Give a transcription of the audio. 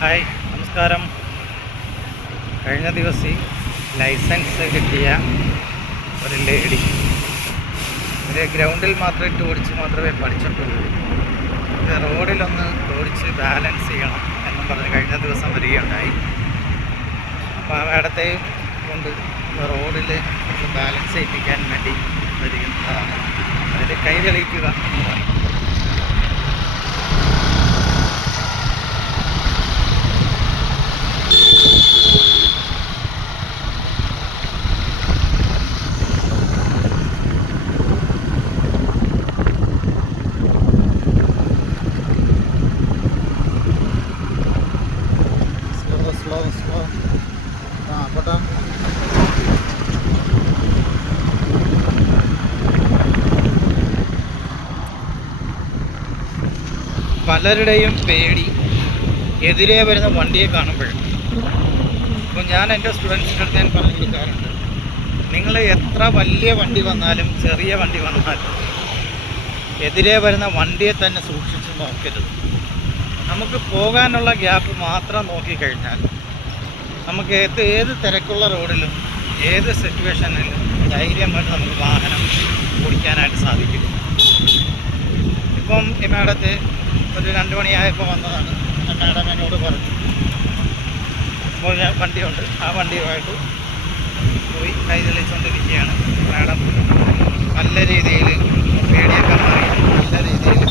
Hi, നമസ്കാരം. കഴിഞ്ഞ ദിവസം ലൈസൻസ് കിട്ടിയ ഒരു ലേഡി ഒരു ഗ്രൗണ്ടിൽ മാത്രം ഇട്ട് ഓടിച്ച് മാത്രമേ പഠിച്ചിട്ടുള്ളൂ. ഇത് റോഡിലൊന്ന് ഓടിച്ച് ബാലൻസ് ചെയ്യണം എന്നും പറഞ്ഞ് കഴിഞ്ഞ ദിവസം വരികയുണ്ടായി. അപ്പോൾ ആ മേഡത്തെയും കൊണ്ട് റോഡിൽ ഒന്ന് ബാലൻസ് ചെയ്യിപ്പിക്കാൻ വേണ്ടി വരികയാണ്. അതിൽ കൈ തെളിയിക്കുക എന്നതാണ്. സ്ലോ പോട്ടെ. പലരുടെയും പേടി എതിരെ വരുന്ന വണ്ടിയെ കാണുമ്പോഴും. അപ്പോൾ ഞാൻ എൻ്റെ സ്റ്റുഡൻസിൻ്റെ അടുത്ത് ഞാൻ പറഞ്ഞു കൊടുക്കാറുണ്ട്, നിങ്ങൾ എത്ര വലിയ വണ്ടി വന്നാലും ചെറിയ വണ്ടി വന്നാലും എതിരെ വരുന്ന വണ്ടിയെ തന്നെ സൂക്ഷിച്ച് നോക്കരുത്. നമുക്ക് പോകാനുള്ള ഗ്യാപ്പ് മാത്രം നോക്കിക്കഴിഞ്ഞാൽ നമുക്ക് ഏത് തിരക്കുള്ള റോഡിലും ഏത് സിറ്റുവേഷനിലും ധൈര്യമായിട്ട് നമുക്ക് വാഹനം ഓടിക്കാനായിട്ട് സാധിക്കും. ഇപ്പം ഈ മേഡത്തെ ഒരു 2 മണിയായപ്പോൾ വന്നതാണ്. മേഡം എന്നോട് പറഞ്ഞു, അപ്പോൾ ഞാൻ വണ്ടിയുണ്ട്, ആ വണ്ടിയുമായിട്ട് പോയി കൈ തെളിച്ചുകൊണ്ടിരിക്കുകയാണ്. മേഡം നല്ല രീതിയിൽ പേടിയൊക്കെ മാറി നല്ല രീതിയിൽ